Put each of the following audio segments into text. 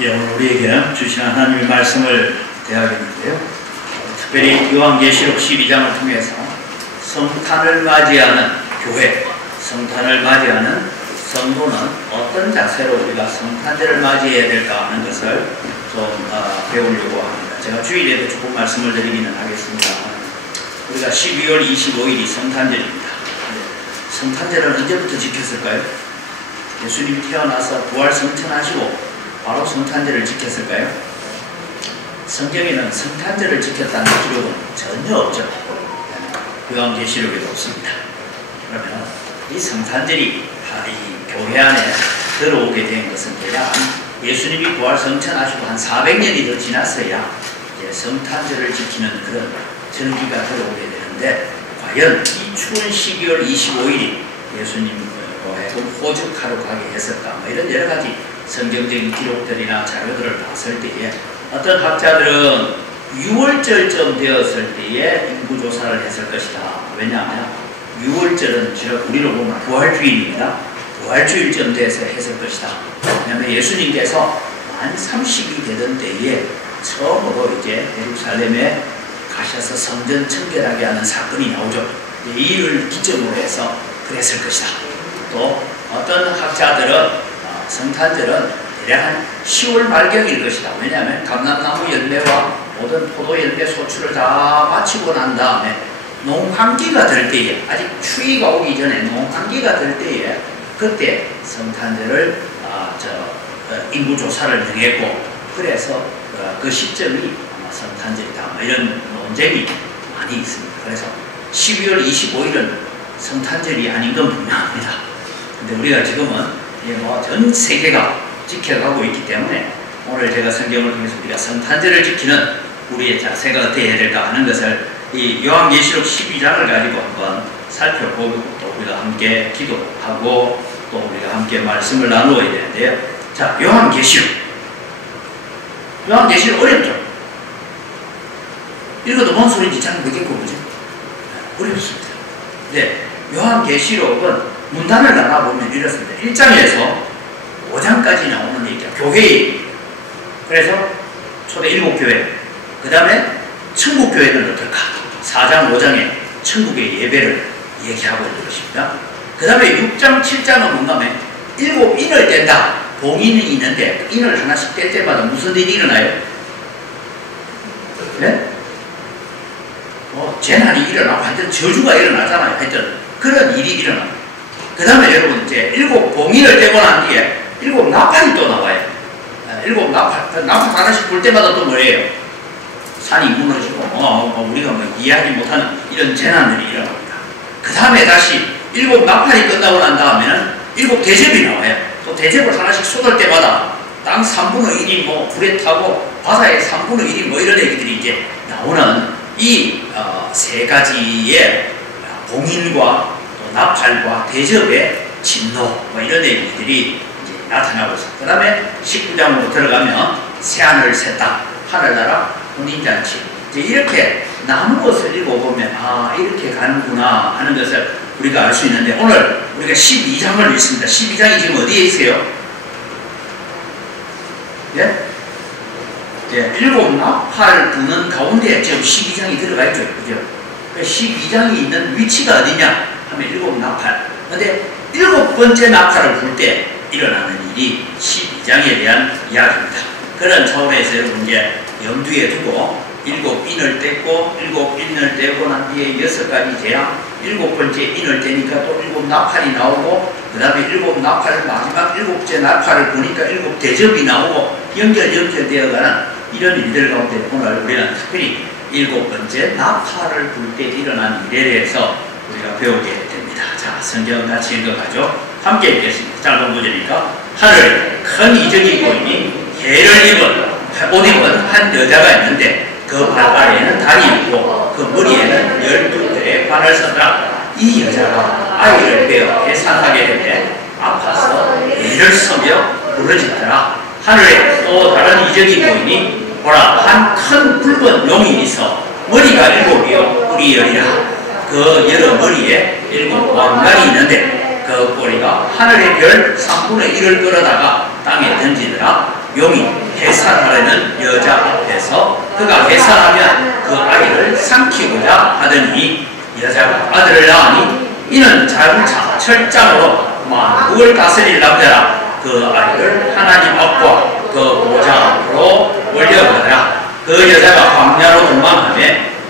예, 오늘 우리에게 주시는 하나님의 말씀을 대하겠는데요. 특별히 요한계시록 12장을 통해서 성탄을 맞이하는 교회, 성탄을 맞이하는 성도는 어떤 자세로 우리가 성탄절을 맞이해야 될까 하는 것을 좀 배우려고 합니다. 제가 주일에도 조금 말씀을 드리기는 하겠습니다. 우리가 12월 25일이 성탄절입니다. 성탄절은 언제부터 지켰을까요? 예수님이 태어나서 부활 성천하시고 바로 성탄절을 지켰을까요? 성경에는 성탄절을 지켰다는 기록은 전혀 없죠. 요한계시록에도 없습니다. 그러면 이 성탄절이 이 교회 안에 들어오게 된 것은 대략 예수님이 부활 성천하시고 한 400년이 더 지났어야 이제 성탄절을 지키는 그런 절기가 들어오게 되는데, 과연 이 추운 12월 25일이 예수님 호적하러 가게 했을까? 이런 여러 가지 성경적인 기록들이나 자료들을 봤을 때에 어떤 학자들은 6월절쯤 되었을 때에 인구조사를 했을 것이다. 왜냐하면 6월절은 우리로 보면 부활주일입니다. 부활주일쯤 돼서 했을 것이다. 왜냐하면 예수님께서 만 30이 되던 때에 처음으로 이제 예루살렘에 가셔서 성전 청결하게 하는 사건이 나오죠. 이 일을 기점으로 해서 그랬을 것이다. 또 어떤 학자들은 성탄절은 대략 한 10월 말경일 것이다. 왜냐하면 감람나무 열매와 모든 포도 열매 소출을 다 마치고 난 다음에 농한기가 될 때에, 아직 추위가 오기 전에 농한기가 될 때에 그때 성탄절을 인구조사를 정했고, 그래서 그 시점이 아마 성탄절이다. 이런 논쟁이 많이 있습니다. 그래서 12월 25일은 성탄절이 아닌 건 분명합니다. 근데 우리가 지금은 전 세계가 지켜가고 있기 때문에 오늘 제가 성경을 통해서 우리가 성탄절을 지키는 우리의 자세가 어떻게 해야 될까 하는 것을 이 요한계시록 12장을 가지고 한번 살펴보고 또 우리가 함께 기도하고 또 우리가 함께 말씀을 나누어야 되는데요. 자, 요한계시록 어렵죠? 읽어도 뭔 소리인지 잘 모르겠고, 그죠? 어렵습니다. 네, 요한계시록은 문단을 나눠보면 이렇습니다. 1장에서 5장까지 나오는 얘기가 교회예요. 그래서 초대 7교회, 그 다음에 천국교회는 어떨까? 4장, 5장에 천국의 예배를 얘기하고 있는 것입니다. 그 다음에 6장, 7장은 뭔가 하면 7인을 뗀다. 봉인이 있는데 인을 하나씩 뗄 때마다 무슨 일이 일어나요? 네? 재난이 일어나고 하여튼 저주가 일어나잖아요. 하여튼 그런 일이 일어납니다. 그 다음에 여러분 이제 7봉인을 떼고 난 뒤에 7나팔이 또 나와요. 7나팔 하나씩 불 때마다 또 뭐예요? 산이 무너지고 우리가 이해하지 못하는 이런 재난들이 일어납니다. 그 다음에 다시 7나팔이 끝나고 난 다음에는 7대접이 나와요. 또 대접을 하나씩 쏟을 때마다 땅 3분의 1이 불에 타고 바다의 3분의 1이 이런 얘기들이 이제 나오는 이 세 가지의 봉인과 나팔과 대접의 진노 이런 얘기들이 이제 나타나고 있습니다. 그 다음에 19장으로 들어가면 새하늘을 샜다. 하늘나라 혼인잔치. 이제 이렇게 나눈 것을 읽어보면 이렇게 가는구나 하는 것을 우리가 알 수 있는데, 오늘 우리가 12장을 읽습니다. 12장이 지금 어디에 있어요? 예? 예, 7나팔 부는 가운데 지금 12장이 들어가 있죠. 그죠? 12장이 있는 위치가 어디냐 하면 7나팔. 근데 7번째 나팔을 불 때 일어나는 일이 12장에 대한 이야기입니다. 그런 차원에서 여러분 이제 염두에 두고 7인을 뗐고 7인을 떼고 난 뒤에 6가지 재앙, 7번째 인을 떼니까 또 7나팔이 나오고, 그 다음에 7나팔 마지막 7째 나팔을 보니까 7대접이 나오고 연결되어가는 이런 일들 가운데 오늘 우리는 특별히 7번째 나팔을 불 때 일어난 일에 대해서 우리가 배우게 됩니다. 자, 성경 같이 읽어가죠. 함께 읽겠습니다. 짧은 구절이니까. 하늘에 큰 이적이 보이니 해를 옷 입은 한 여자가 있는데 그 발 아래에는 달이 있고 그 머리에는 12개의 관을 썼더라. 이 여자가 아이를 베어 해산하게 되매 아파서 애를 써며 부르짖더라. 하늘에 또 다른 이적이 보이니 보라, 한 큰 붉은 용이 있어 머리가 7이요 뿔이 10이라. 그 여러 머리에 7 왕관이 있는데 그 꼬리가 하늘의 별 3분의 1을 끌어다가 땅에 던지더라. 용이 해산하려는 여자 앞에서 그가 해산하면 그 아이를 삼키고자 하더니 여자가 아들을 낳으니 이는 자동차 철장으로 만국을 다스릴 남자라 그 아이를 하나님 앞과 그 보좌로 올려가더라. 그 여자가 광야로 도망하며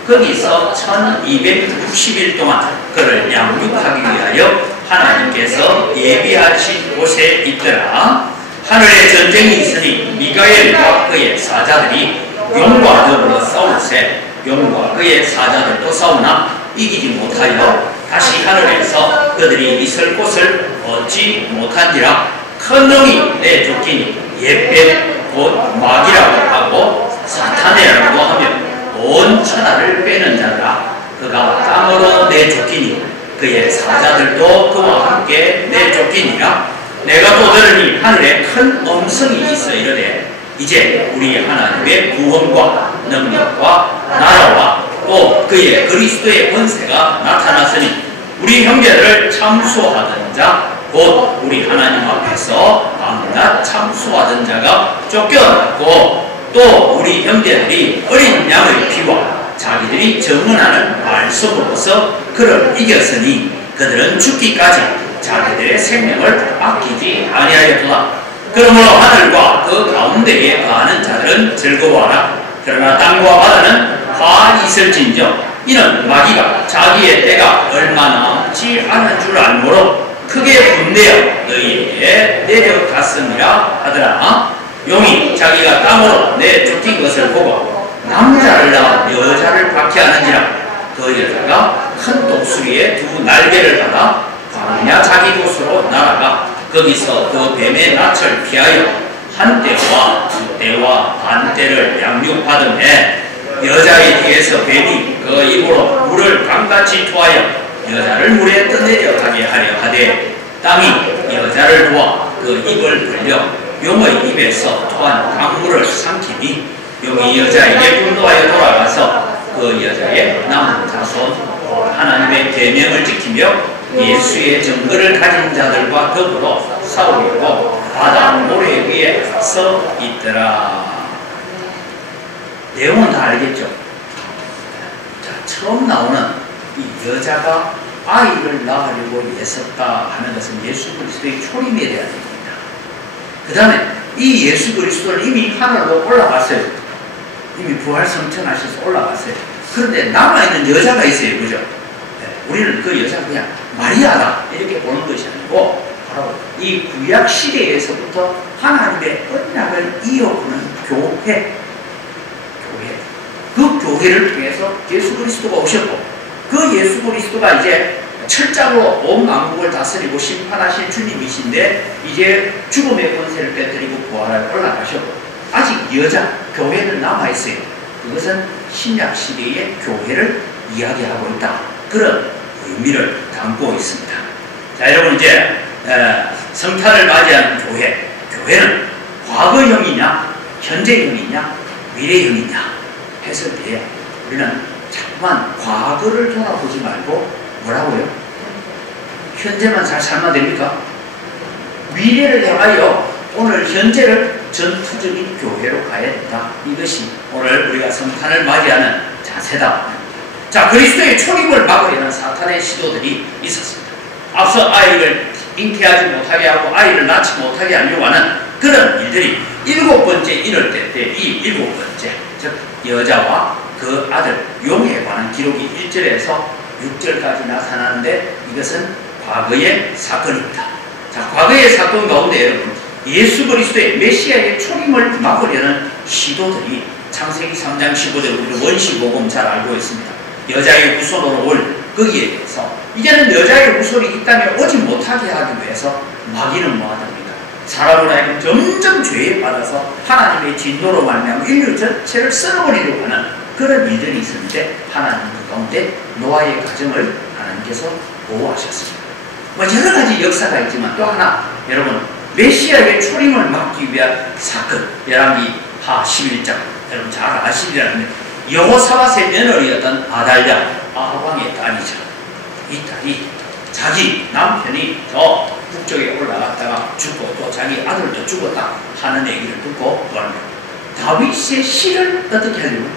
거기서 1260일 동안 그를 양육하기 위하여 하나님께서 예비하신 곳에 있더라. 하늘에 전쟁이 있으니 미가엘과 그의 사자들이 용과 더불어 싸울세 용과 그의 사자들도 싸우나 이기지 못하여 다시 하늘에서 그들이 있을 곳을 얻지 못한지라. 큰 영이 내쫓기니 옛뱀 곧 마귀라고 하고 사탄이라고 하며 온 천하를 빼는 자라. 그가 땅으로 내쫓기니 그의 사자들도 그와 함께 내쫓기니라. 내가 또 들으니 하늘에 큰 음성이 있어 이르되 이제 우리 하나님의 구원과 능력과 나라와 또 그의 그리스도의 권세가 나타났으니 우리 형제를 참소하던 자 곧 우리 하나님 앞에서 밤낮 참소하던 자가 쫓겨났고 또 우리 형제들이 어린 양의 피와 자기들이 정언하는 말씀으로서 그를 이겼으니 그들은 죽기까지 자기들의 생명을 아끼지 아니하였도다. 그러므로 하늘과 그 가운데에 거하는 자들은 즐거워하라. 그러나 땅과 바다는 화 있을진저 이는 마귀가 자기의 때가 얼마 남지 않은 줄 알므로 크게 분내어 너희에게 내려갔음이라 하더라. 용이 자기가 땅으로 내쫓긴 것을 보고 남자를 낳아 여자를 낳게 하는지라. 그 여자가 큰 독수리의 두 날개를 받아 광야 자기 곳으로 날아가 거기서 그 뱀의 낯을 피하여 한 때와 두 때와 반 때를 양육받음에 여자의 뒤에서 뱀이 그 입으로 물을 강같이 토하여 여자를 물에 떠내려가게 하려 하되 땅이 여자를 도와 그 입을 벌려 용의 입에서 토한 강물을 삼키니 용이 여자에게 분노하여 돌아가서 그 여자의 남은 자손 하나님의 계명을 지키며 예수의 증거를 가진 자들과 더불어 싸우려고 바다 모래 위에 서 있더라. 내용은 다 알겠죠? 자, 처음 나오는 이 여자가 아이를 낳으려고 애썼다 하는 것은 예수 그리스도의 초림에 대한 얘기입니다. 그 다음에 이 예수 그리스도는 이미 하늘로 올라갔어요. 이미 부활 성천하셔서 올라갔어요. 그런데 남아있는 여자가 있어요. 그죠? 네, 우리는 그 여자가 그냥 마리아다 이렇게 보는 것이 아니고 바로 이 구약 시대에서부터 하나님의 언약을 이어오는 교회, 그 교회를 통해서 예수 그리스도가 오셨고 그 예수 그리스도가 이제 철장으로 온 만국을 다스리고 심판하신 주님이신데 이제 죽음의 권세를 깨뜨리고 부활하여 올라가셨고 아직 여자 교회는 남아있어요. 그것은 신약 시대의 교회를 이야기하고 있다. 그런 의미를 담고 있습니다. 자, 여러분 이제 성탄을 맞이하는 교회는 과거형이냐 현재형이냐 미래형이냐 해석돼요. 우리는 자꾸만 과거를 돌아보지 말고 뭐라고요? 현재만 잘 살면 됩니까? 미래를 향하여 오늘 현재를 전투적인 교회로 가야 된다. 이것이 오늘 우리가 성탄을 맞이하는 자세다. 자, 그리스도의 초림을 막으려는 사탄의 시도들이 있었습니다. 앞서 아이를 잉태하지 못하게 하고 아이를 낳지 못하게 하려고 하는 그런 일들이 7번째 이럴 때 이 7번째 즉 여자와 그 아들 용에 관한 기록이 1절에서 6절까지 나타나는데 이것은 과거의 사건입니다. 자, 과거의 사건 가운데 여러분 예수 그리스도의 메시아의 초림을 막으려는 시도들이 창세기 3장 15절 우리 원시복음 잘 알고 있습니다. 여자의 후손으로 올 거기에 대해서 이제는 여자의 후손이 이 땅에 오지 못하게 하기 위해서 마귀는 뭐하답니까? 사람을 하여금 점점 죄에 빠져서 하나님의 진노로 말미암아 인류 전체를 썰어버리려고 하는 그런 일들이 있었는데 하나님 그 가운데 노아의 가정을 하나님께서 보호하셨습니다. 뭐 여러 가지 역사가 있지만 또 하나 여러분 메시아의 초림을 막기 위한 사건 열왕기하 11장 여러분 잘 아시리라는데 여호사밧의 며느리였던 아달랴 아합 왕의 딸이죠. 이 딸이 자기 남편이 저 북쪽에 올라갔다가 죽고 또 자기 아들도 죽었다 하는 얘기를 듣고 뭐합니까? 다윗의 씨를 어떻게 하려고?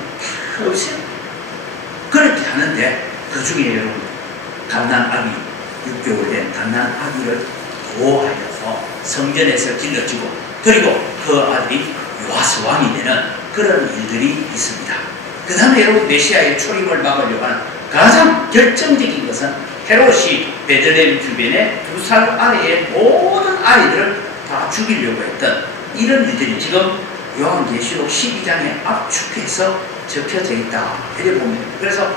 다 없애요. 그렇게 하는데 그 중에 여러분 갓난 아기 6개월 된 갓난 아기를 보호하여서 성전에서 길러주고 그리고 그 아들이 요아스 왕이 되는 그런 일들이 있습니다. 그 다음에 여러분 메시아의 출입을 막으려고 하는 가장 결정적인 것은 헤롯이 베들레헴 주변에 2살 아래의 모든 아이들을 다 죽이려고 했던 이런 일들이 지금 요한계시록 12장에 압축해서 적혀져 있다. 이렇게 보면 됩니다. 그래서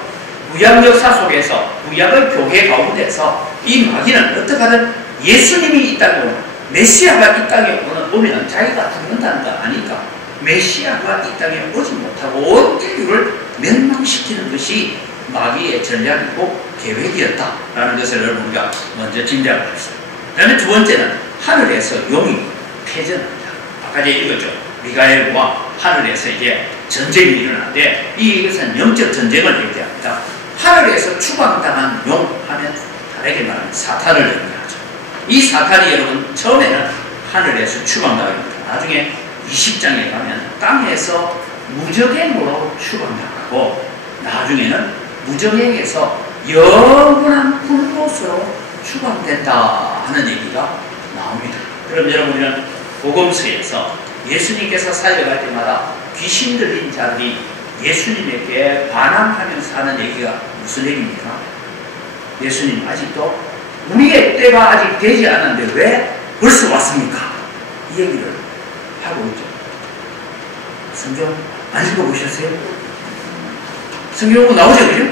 구약 역사 속에서 구약의 교회 가운데서 이 마귀는 어떻게 하든 예수님이 이 땅에 오면 메시아가 이 땅에 오면 자기가 죽는다는 거 아니까 메시아가 이 땅에 오지 못하고 온 인류를 멸망시키는 것이 마귀의 전략이고 계획이었다라는 것을 여러분과 먼저 짐작을 했어요. 그 다음에 두 번째는 하늘에서 용이 패전합니다. 아까 제가 읽었죠. 미가엘과 하늘에서 이제 전쟁이 일어나는데 이것은 영적 전쟁을 얘기합니다. 하늘에서 추방당한 용 하면 다르게 말하면 사탄을 의미하죠. 이 사탄이 여러분 처음에는 하늘에서 추방당합니다. 나중에 20장에 가면 땅에서 무적행으로 추방당하고 나중에는 무적행에서 영원한 불못으로 추방된다 하는 얘기가 나옵니다. 그럼 여러분은 복음서에서 예수님께서 살려갈 때마다 귀신 들린 자들이 예수님에게 반항하면서 하는 얘기가 무슨 얘기입니까? 예수님 아직도 우리의 때가 아직 되지 않았는데 왜 벌써 왔습니까? 이 얘기를 하고 있죠. 성경 안 읽어보셨어요? 성경은 나오죠, 그죠?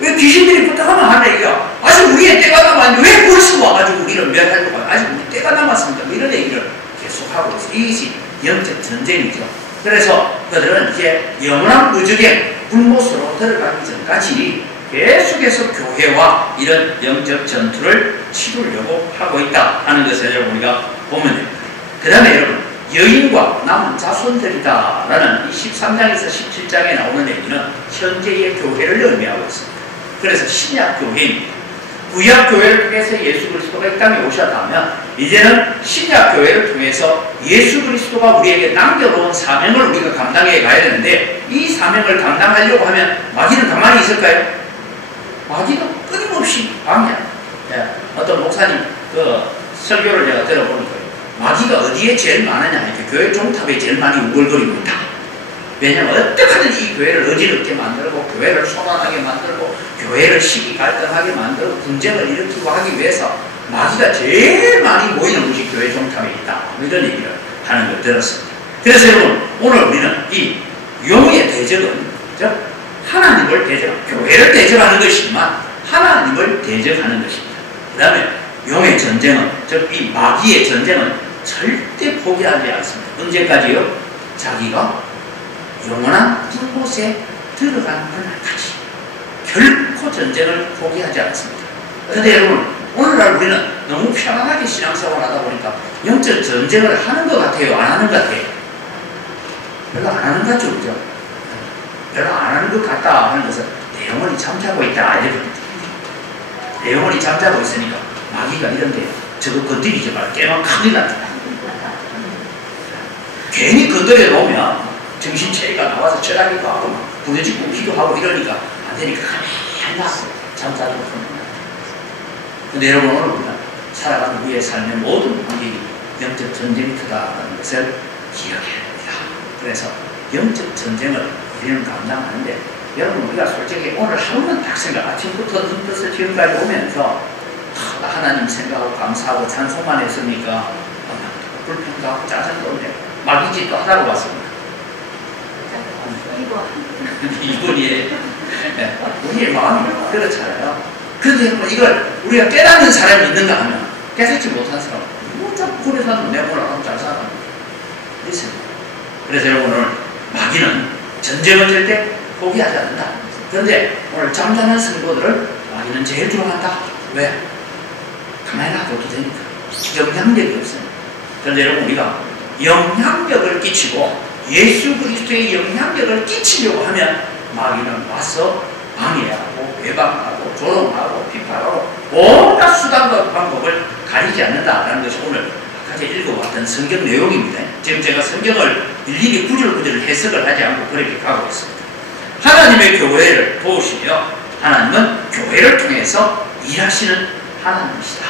왜 귀신들이 부탁하면 하는 얘기가 아직 우리의 때가 남았는데 왜 벌써 와가지고 우리를 멸하려고 하는 아직 우리 때가 남았습니다. 이런 얘기를 계속하고 있어요. 이것이 영적 전쟁이죠. 그래서 그들은 이제 영원한 무적의 불못으로 들어가기 전까지 계속해서 교회와 이런 영적 전투를 치르려고 하고 있다 하는 것을 여러분이가 보면 됩니다. 그 다음에 여러분 여인과 남은 자손들이다 라는 이 13장에서 17장에 나오는 얘기는 현재의 교회를 의미하고 있습니다. 그래서 신약 교회입니다. 구약 교회를 통해서 예수 그리스도가 이 땅에 오셨다면 이제는 신약 교회를 통해서 예수 그리스도가 우리에게 남겨놓은 사명을 우리가 감당해 가야 되는데 이 사명을 감당하려고 하면 마귀는 가만히 있을까요? 마귀도 끊임없이 방해합니다. 어떤 목사님 그 설교를 제가 들어보니까 마귀가 어디에 제일 많으냐 이렇게 교회 종탑에 제일 많이 우글거리고 있다. 왜냐하면 어떻게든 이 교회를 어지럽게 만들고 교회를 소란하게 만들고 교회를 시기 갈등하게 만들고 분쟁을 일으키고 하기 위해서 마귀가 제일 많이 모이는 곳이 교회 종탑에 있다. 이런 얘기를 하는 걸 들었습니다. 그래서 여러분 오늘 우리는 이 용의 대적은 즉 하나님을 대적하는 교회를 대적하는 것이지만 하나님을 대적하는 것입니다. 그 다음에 용의 전쟁은 즉 이 마귀의 전쟁은 절대 포기하지 않습니다. 언제까지요? 자기가 영원한 불못에 들어가는 그날까지 결코 전쟁을 포기하지 않습니다. 그런데 여러분 오늘날 우리는 너무 편안하게 신앙생활을 하다 보니까 영적 전쟁을 하는 것 같아요? 안 하는 것 같아요? 별로 안 하는 것 같죠? 그죠? 별로 안 하는 것 같다 하는 것은 내 영혼이 잠자고 있다 이렇게 내 영혼이 잠자고 있으니까 마귀가 이런데 저거 건드리지 마라. 깨면 큰일 난다. 괜히 건드려 놓으면 정신체리가 나와서 철학기도 하고 막 부러지고 기도하고 이러니까 안 되니까 가만히 놔서 잠자도록 합니다. 근데 여러분 오늘 우리가 살아가는 우리의 삶의 모든 관계이 영적 전쟁터다라는 것을 기억해야 됩니다. 그래서 영적 전쟁을 우리는 감당하는데 여러분 우리가 솔직히 오늘 하루만 딱 생각 아침부터 눈뜨서 지금까지 오면서 하나님 생각하고 감사하고 찬송만 했습니까? 불평도 하고 짜증도 없네. 마귀짓도 하다고 왔습니다. 이분이 우리의 마음이 그렇잖아요. 그런데 이걸 우리가 깨닫는 사람이 있는가 하면 깨닫지 못한 사람 뭐 자꾸 그래 사는 내가 오늘 하루 잘 살아 있습니다. 그래서 여러분 오늘 마귀는 전쟁을 절대 포기하지 않는다. 그런데 오늘 잠자는 성도들을 마귀는 제일 좋아한다. 왜? 가만히 놔둬도 되니까 영향력이 없어요. 그런데 여러분 우리가 영향력을 끼치고 예수 그리스도의 영향력을 끼치려고 하면 마귀는 와서 방해하고 외방하고 조롱하고 비판하고 온갖 수단과 방법을 가리지 않는다라는 것이 오늘 아까 읽어봤던 성경 내용입니다. 지금 제가 성경을 일일이 구절구절 해석을 하지 않고 그렇게 가고 있습니다. 하나님의 교회를 도우시며 하나님은 교회를 통해서 일하시는 하나님이시다.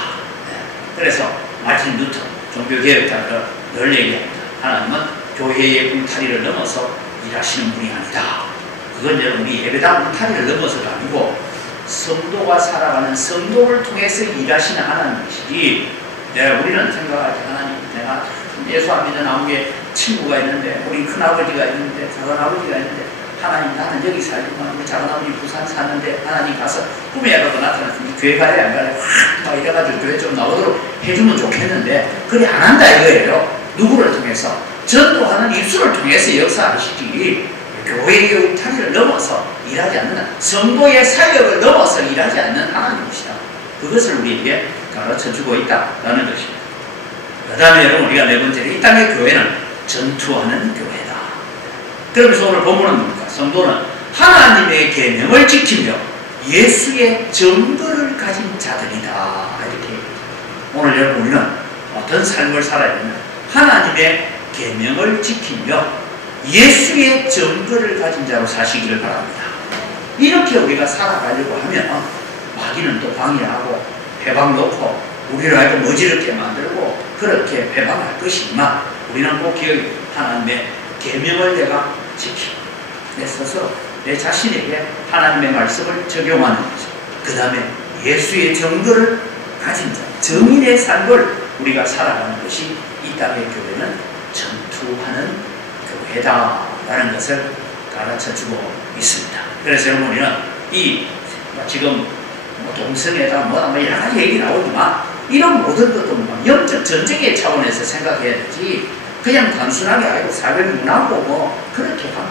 그래서 마틴 루터 종교개혁자가 늘 얘기합니다. 하나님은 교회의 울타리를 넘어서 일하시는 분이 아니다. 그건 여러분이 예배당 울타리를 넘어서가 아니고 성도가 살아가는 성도를 통해서 일하시는 하나님이시지. 우리는 생각하지, 하나님, 내가 예수 안 믿는 아무개 친구가 있는데, 우리 큰아버지가 있는데, 작은아버지가 있는데, 하나님, 나는 여기 살지만 우리 작은아버지 부산 사는데 하나님 가서 꿈에라도 나타났으면 교회 가래 안 가래 막 이래가지고 교회 좀 나오도록 해주면 좋겠는데 그래 안 한다 이거예요. 누구를 통해서? 전도하는 입술을 통해서 역사하시지 교회의 울타리를 넘어서 일하지 않는, 성도의 사역을 넘어서 일하지 않는 하나님이시다. 그것을 우리에게 가르쳐주고 있다라는 것입니다. 그 다음에 여러분, 우리가 네 번째로 이 땅의 교회는 전투하는 교회다. 그러면서 오늘 본문은 뭡니까? 성도는 하나님의 계명을 지키며 예수의 증거를 가진 자들이다. 이렇게 얘기합니다. 오늘 여러분, 우리는 어떤 삶을 살아야 되냐? 하나님의 계명을 지키며 예수의 증거를 가진 자로 사시기를 바랍니다. 이렇게 우리가 살아가려고 하면 마귀는 또 방해하고 배방 놓고 우리를 하여금 어지럽게 만들고 그렇게 배방할 것이지만 우리는 꼭 기억해, 하나님의 계명을 내가 지키고 내 스스로 내 자신에게 하나님의 말씀을 적용하는 거죠. 그 다음에 예수의 증거를 가진 자, 정인의 삶을 우리가 살아가는 것이 이 땅의 교회는 전투하는 교회다라는 것을 가르쳐주고 있습니다. 그래서 여러분, 우리는 이 지금 동성애다 뭐다 뭐 여러 가지 얘기 나오지만 이런 모든 것도 영적 전쟁의 차원에서 생각해야 되지 그냥 단순하게 아니고 사회 문화고 뭐 그렇게 가면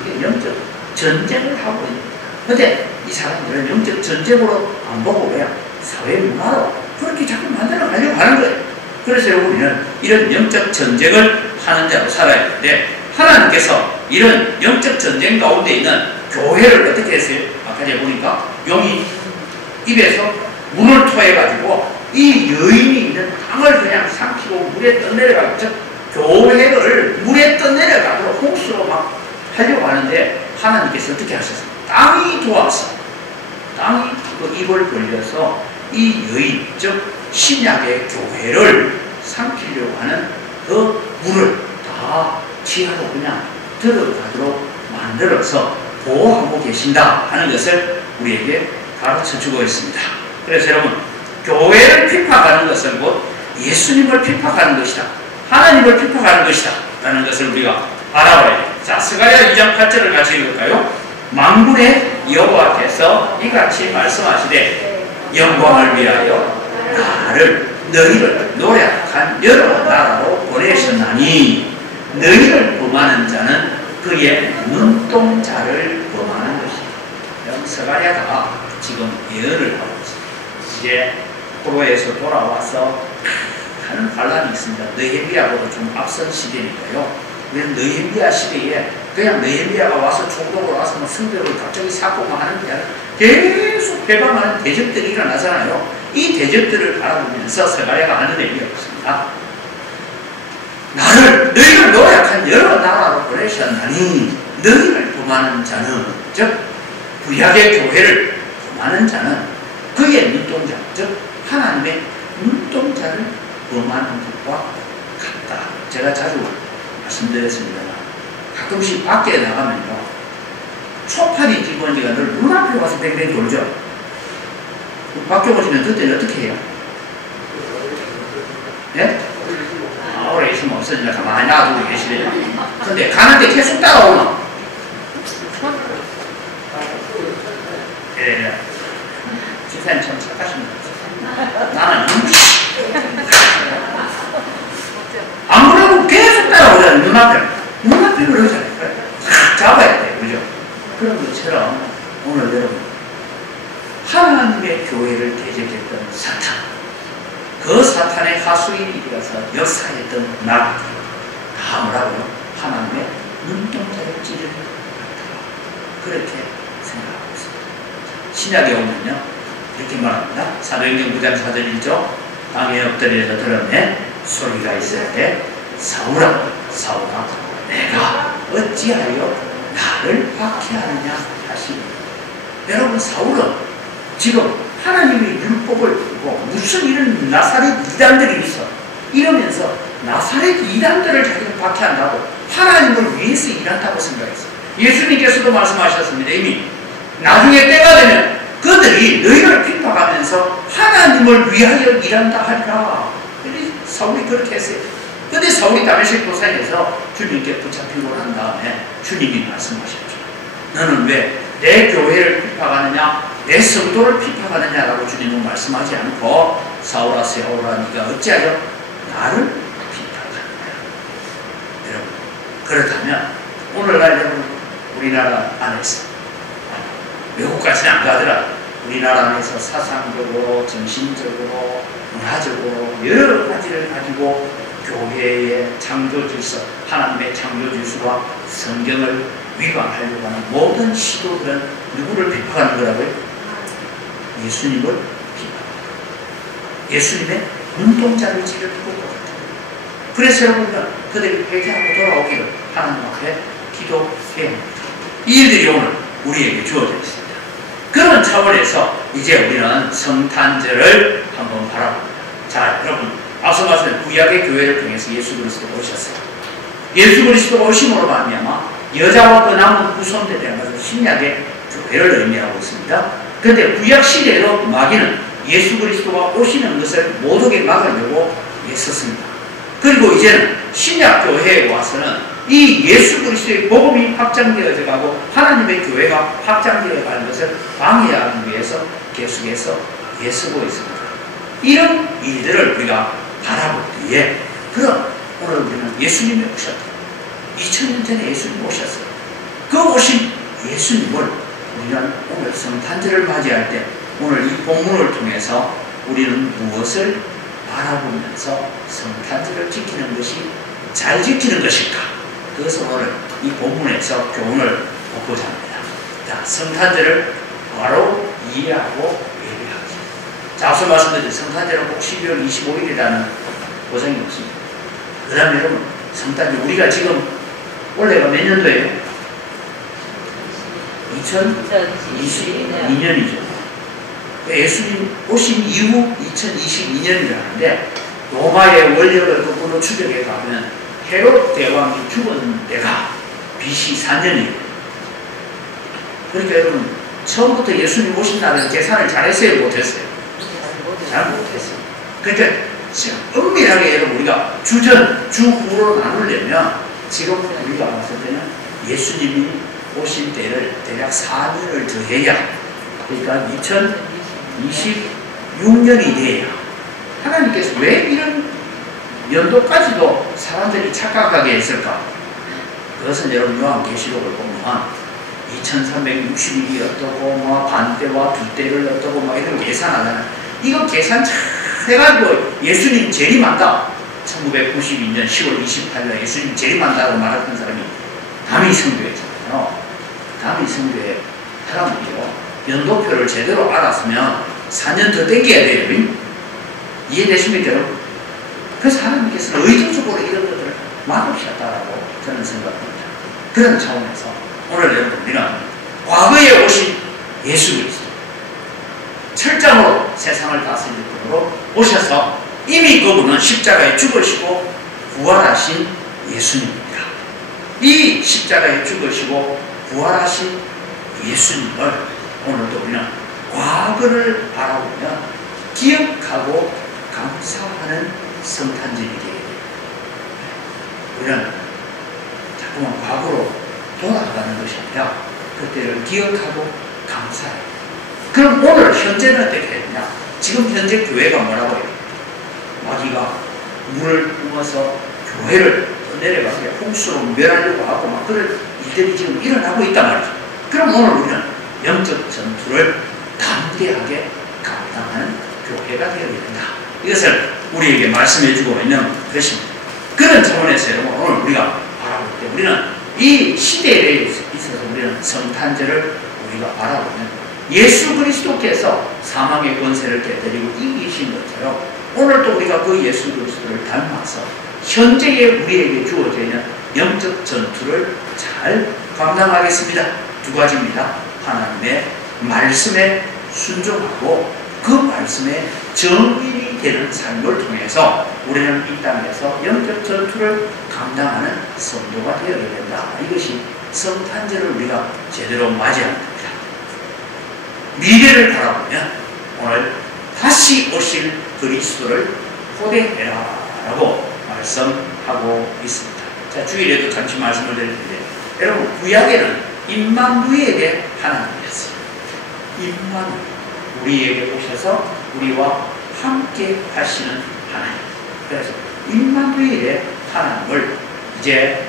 이게 영적 전쟁을 하고 있는 거예요. 근데 이 사람들은 영적 전쟁으로 안 보고 그냥 사회 문화로 그렇게 자꾸 만들어 가려고 하는 거예요. 그래서 여러분, 우리는 이런 영적 전쟁을 하는 자로 살아야 되는데 하나님께서 이런 영적 전쟁 가운데 있는 교회를 어떻게 했어요? 아까 제가 보니까 용이 입에서 문을 토해가지고 이 여인이 있는 땅을 그냥 삼키고 물에 떠내려가고 교회를 물에 떠내려가도록 홍수로 막 하려고 하는데 하나님께서 어떻게 하셨어요? 땅이 도왔어. 땅이 그 입을 벌려서 이 여인, 즉 신약의 교회를 삼키려고 하는 그 물을 다 지하로 그냥 들어가도록 만들어서 보호하고 계신다 하는 것을 우리에게 가르쳐주고 있습니다. 그래서 여러분, 교회를 핍박하는 것은 곧 예수님을 핍박하는 것이다. 하나님을 핍박하는 것이다 라는 것을 우리가 알아봐야 돼요. 자, 스가랴 2장 8절을 같이 읽을까요? 만군의 여호와께서 이같이 말씀하시되 영광을 위하여 나를 너희를 노력한 여러 나라로 보내셨나니 너희를 범하는 자는 그의 눈동자를 범하는 것이다. 스가랴가 지금 예언을 하고 있습니다. 이제 포로에서 돌아와서 하는 반란이 있습니다. 느헤미야보다 좀 앞선 시대니까요. 우리는 느헤미야 시대에 그냥 느헤미야가 와서 총독으로 와서 뭐 성벽을 갑자기 쌓고만 하는 게 아니라 계속 배방하는 대적들이 일어나잖아요. 이 대적들을 바라보면서 스가랴가 하는 얘기가 없습니다. 나를 너희를 노력한 여러 나라로 보내셨나니 너희를 범하는 자는, 즉 구약의 교회를 범하는 자는 그의 눈동자, 즉 하나님의 눈동자를 범하는 것과 같다. 제가 자주 말씀드렸습니다. 가끔씩 밖에 나가면요, 초파리 집어지가 늘 눈앞에 와서 뱅뱅 돌죠. 밖에 오시면 그때는 어떻게 해요? 네? 오래 있으면 없어지니까 가만히 놔두고 계시래요. 근데 가는데 계속 따라오나? 예, 집사님 참 착하십니다. 나는 안 그러고 계속 따라오잖아요. 눈앞에 그러잖아요. 잡아야 돼요. 그죠? 그런 것처럼 오늘 여러분, 하나님의 교회를 대적했던 사탄, 그 사탄의 하수인이라서 역사했던 나, 다 뭐라고요? 하나님의 눈동자를 찌르는 그렇게 생각하고 있습니다. 신약에 오면요 이렇게 말합니다. 사도행전 9장 4절 1절 땅에 엎드려서 들었네 소리가 있어야 돼. 사울아 사울아 내가 어찌하여 나를 박해하느냐 하시니. 여러분 사울은 지금 하나님의 율법을 두고 무슨 이런 나사렛 이단들이 있어 이러면서 나사렛 이단들을 자기는 박해한다고 하나님을 위해서 일한다고 생각했어요. 예수님께서도 말씀하셨습니다. 이미 나중에 때가 되면 그들이 너희를 핍박하면서 하나님을 위하여 일한다 하리라. 사울이 그렇게 했어요. 근데 사울이 다메섹 도상에서 주님께 붙잡히고 난 다음에 주님이 말씀하셨죠. 너는 왜 내 교회를 핍박하느냐 내 성도를 핍박하느냐라고 주님은 말씀하지 않고 사울아 사울아 네가 어찌하여 나를 핍박하느냐. 여러분 그렇다면 오늘날 여러분 우리나라 안에서 외국까지는 안 가더라 우리나라 안에서 사상적으로 정신적으로 문화적으로 여러 가지를 가지고 교회의 창조 질서 하나님의 창조 질서와 성경을 위반하려고 하는 모든 시도들은 누구를 비판하는 거라고요? 예수님을 비판합니다. 예수님의 눈동자를 지켜두고 그렇다. 그래서 여러분은 그들이 회개하고 돌아오기를 하나님 앞에 기도해야 합니다. 이 일들이 오늘 우리에게 주어져 있습니다. 그런 차원에서 이제 우리는 성탄절을 한번 바라봅니다. 자, 여러분 앞서 말씀드린 구약의 교회를 통해서 예수 그리스도가 오셨어요. 예수 그리스도가 오심으로 말미암아 여자와 그 남은 후손들에 대한 것은 신약의 교회를 의미하고 있습니다. 그런데 구약 시대로 마귀는 예수 그리스도가 오시는 것을 못오게 막으려고 애썼습니다. 그리고 이제는 신약 교회에 와서는 이 예수 그리스도의 복음이 확장되어져 가고 하나님의 교회가 확장되어 가는 것을 방해하기 위해서 계속해서 애쓰고 있습니다. 이런 일들을 우리가 바라보기에 그럼 오늘 우리는 예수님이 오셨다. 2000년 전에 예수님이 오셨어요. 그 오신 예수님을 우리는 오늘 성탄절을 맞이할 때 오늘 이 본문을 통해서 우리는 무엇을 바라보면서 성탄절을 지키는 것이 잘 지키는 것일까? 그것을 오늘 이 본문에서 교훈을 얻고자 합니다. 자, 성탄절을 바로 이해하고 예배하기. 자, 앞서 말씀드린 성탄절은 꼭 12월 25일이라는 보장이 없습니다. 그 다음에 여러분 성탄절 우리가 지금 올해가 몇 년도예요? 2022년이죠. 예수님 오신 이후 2022년이라는데 로마의 원력을 거꾸로 추적해 가면 헤롯 대왕이 죽은 때가 BC 4년이에요. 그러니까 여러분 처음부터 예수님 오신 날은 계산을 잘했어요? 못했어요? 잘 못했어요. 그러니까 엄밀하게 여러분 우리가 주전, 주후로 나누려면 지금 우리가 봤을 때는 예수님이 오신 때를 대략 4년을 더해야 그러니까 2026년이 돼야 하나님께서 왜 이런 연도까지도 사람들이 착각하게 했을까? 그것은 여러분 요한계시록을 보면 2360일이 어떠고 뭐 반대와 두대를 어떠고 막 이런 계산하잖아요. 이거 계산 잘 해가지고 예수님 재림한다. 1992년 10월 28일 예수님 재림한다고 말했던 사람이 다미 성교였잖아요. 다미 성교의 사람들이요. 연도표를 제대로 알았으면 4년 더 땡겨야 돼요. 이해되십니까 여러분? 그래서 하나님께서는 의도적으로 이런 것들을 막으셨다라고 저는 생각합니다. 그런 차원에서 오늘 여러분 우리는 과거에 오신 예수 그리스도 철장으로 세상을 다스릴 분으로 오셔서 이미 그분은 십자가에 죽으시고 부활하신 예수님입니다. 이 십자가에 죽으시고 부활하신 예수님을 오늘도 우리는 과거를 바라보며 기억하고 감사하는 성탄절이 되게 됩니다. 우리는 자꾸만 과거로 돌아가는 것이 아니라 그때를 기억하고 감사해요. 그럼 오늘 현재는 어떻게 되느냐? 지금 현재 교회가 뭐라고 해요? 마귀가 물을 뿜어서 교회를 내려가서 홍수로 멸하려고 하고 막 그런 일들이 지금 일어나고 있단 말이죠. 그럼 오늘 우리는 영적 전투를 담대하게 감당하는 교회가 되어야 된다. 이것을 우리에게 말씀해 주고 있는 것입니다. 그런 차원에서 여러분 오늘 우리가 바라볼 때 우리는 이 시대에 있어서 우리는 성탄절을 우리가 바라보면 예수 그리스도께서 사망의 권세를 깨뜨리고 이기신 것처럼 오늘도 우리가 그 예수 그리스도를 닮아서 현재의 우리에게 주어져 있는 영적 전투를 잘 감당하겠습니다. 두 가지입니다. 하나님의 말씀에 순종하고 그 말씀에 정인이 되는 삶을 통해서 우리는 이 땅에서 영적 전투를 감당하는 성도가 되어야 된다. 이것이 성탄절을 우리가 제대로 맞이하는 겁니다. 미래를 바라보면 오늘 다시 오실 그리스도를 호대해라 라고 말씀하고 있습니다. 자, 주일에도 잠시 말씀을 드릴 텐데 여러분, 구약에는 임마누엘의 하나님이었어요. 임마누엘, 우리에게 오셔서 우리와 함께 하시는 하나님. 그래서 임마누엘의 하나님을 이제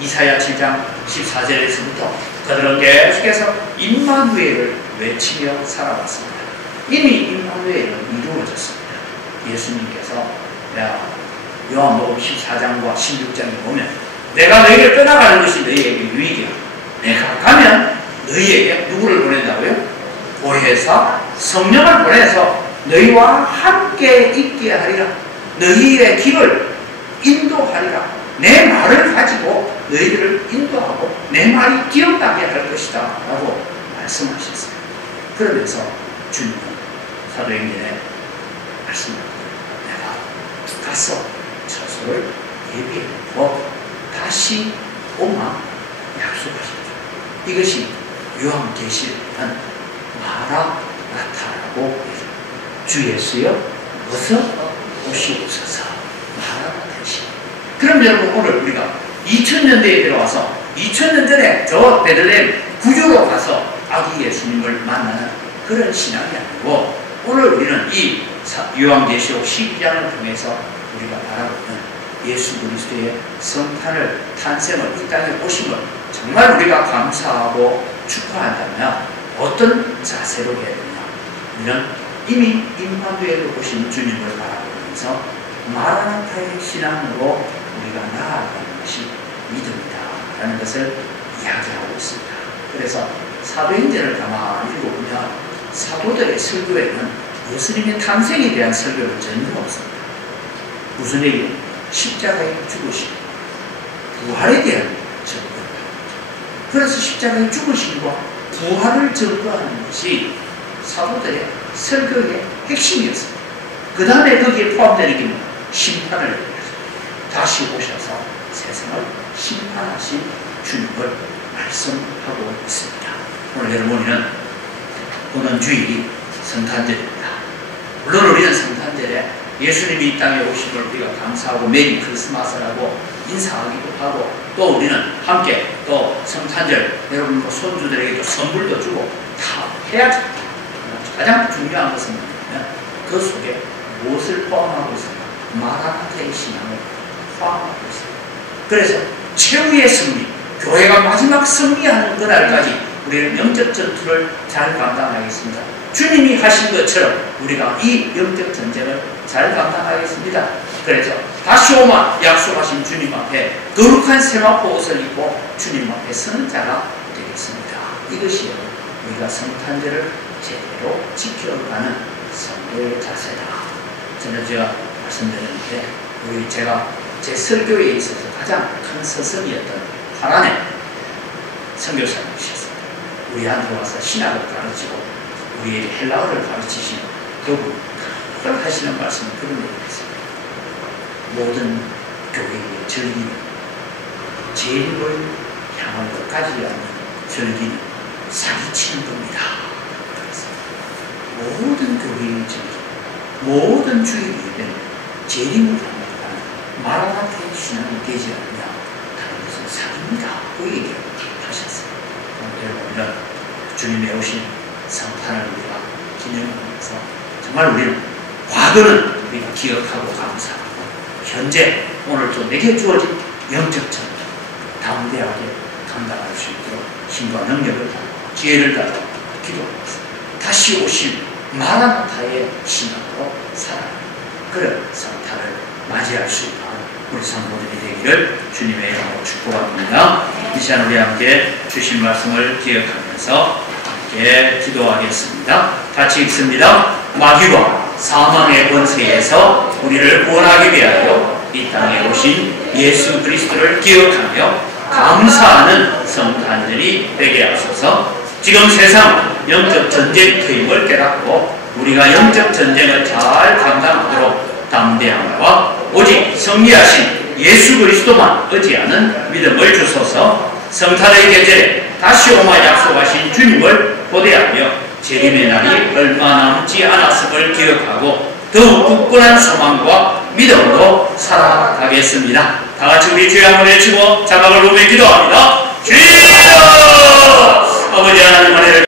이사야 7장 14절에서부터 그들은 계속해서 임마누엘을 외치며 살아왔습니다. 이미 임마누엘은 이루어졌습니다. 예수님께서 요한복음 14장과 16장에 보면 내가 너희를 떠나가는 것이 너희에게 유익이야. 내가 가면 너희에게 누구를 보낸다고요? 보혜사 성령을 보내서 너희와 함께 있게 하리라. 너희의 길을 인도하리라. 내 말을 가지고 너희들을 인도하고 내 말이 기억나게 할 것이다 라고 말씀하셨어요. 그러면서 주님은 사도행전에 말씀합니다. 내가 가서 처소를 예비해놓고 다시 오마 약속하셨죠. 이것이 요한계시록은 마라나타라고 해요. 주 예수여 어서 오시옵소서. 마라나타시. 그럼 여러분, 오늘 우리가 2000년대에 들어와서 2000년 전에 저 베들레헴 구유로 가서 아기 예수님을 만나는 그런 신앙이 아니고 오늘 우리는 이 요한계시록 12장을 통해서 우리가 바라보는 예수 그리스도의 성탄을, 탄생을, 이 땅에 오심을 정말 우리가 감사하고 축하한다면 어떤 자세로 해야 되냐? 우리는 이미 임마누엘로 오신 주님을 바라보면서 마라나타의 신앙으로 우리가 나아가는 것이 믿음이다 라는 것을 이야기하고 있습니다. 그래서 사도행전을 가만히 읽어보면 사도들의 설교에는 예수님의 탄생에 대한 설교는 전혀 없습니다. 무슨 얘기예요? 십자가에 죽으심, 부활에 대한 증거입니다. 그래서 십자가에 죽으심과 부활을 증거하는 것이 사도들의 설교의 핵심이었습니다. 그 다음에 거기에 포함되는 게 심판을 얘기하죠. 다시 오셔서 세상을 심판하신 주님을 말씀하고 있습니다. 오늘 여러분, 우리는 오는 주일이 성탄절입니다. 물론 우리는 성탄절에 예수님이 이 땅에 오심을 우리가 감사하고 메리 크리스마스라고 인사하기도 하고, 또 우리는 함께 또 성탄절 여러분 손주들에게도 선물도 주고 다 해야죠. 가장 중요한 것은 뭐냐면 그 속에 무엇을 포함하고 있습니까? 마라나타의 신앙을 포함하고 있습니다. 그래서 최후의 승리, 교회가 마지막 승리하는 그날까지 우리는 영적 전투를 잘 감당하겠습니다. 주님이 하신 것처럼 우리가 이 영적 전쟁을 잘 감당하겠습니다. 그래서 다시 오마 약속하신 주님 앞에 거룩한 세마포 옷을 입고 주님 앞에 서는 자가 되겠습니다. 이것이 우리가 성탄절을 제대로 지켜가는 성도의 자세다. 저는 제가 말씀드렸는데 제가 제 설교에 있어서 가장 큰 스승이었던 하나님 선교사님이셨습니다. 우리한테 와서 신학을 가르치고 우리에게 헬라어를 가르치신 그분 늘 하시는 말씀은 그런 얘기였습니다. 모든 교회의 절기는 재림을 향한 것까지 하는 절기는 사기치는 겁니다. 그래서 모든 교회의 절기, 모든 주일 예배는 재림을 향한 마라나타의 신앙이 되지 않느냐 하는 것은 사기입니다. 그 얘기를 하셨어요. 여러분은 주님의 오신 성탄을 우리가 기념하면서 정말 우리는 과거는 우리가 기억하고 감사하고 현재 오늘도 내게 주어진 영적 전투 담대하게 감당할 수 있도록 힘과 능력을 받고 기회를 받고 기도하겠습니다. 다시 오신 마라나타의 신앙으로 살아가는 그런 성탄을 맞이할 수 있는 우리 성도들이 되기를 주님의 이름으로 축복합니다. 이 시간 우리 함께 주신 말씀을 기억하면서 함께 기도하겠습니다. 같이 읽습니다. 마귀와 사망의 권세에서 우리를 구원하기 위하여 이 땅에 오신 예수 그리스도를 기억하며 감사하는 성탄절이 되게 하소서. 지금 세상 영적 전쟁터임을 깨닫고 우리가 영적 전쟁을 잘 감당하도록 담대함과 오직 승리하신 예수 그리스도만 의지하는 믿음을 주소서. 성탄의 계절에 다시 오마 약속하신 주님을 고대하며 재림의 날이 얼마 남지 않았음을 기억하고 더욱 굳건한 소망과 믿음으로 살아가겠습니다. 다같이 우리 주의 한번 외치고 자각을 보며 기도합니다. 주여! 아버지 하나님 은혜를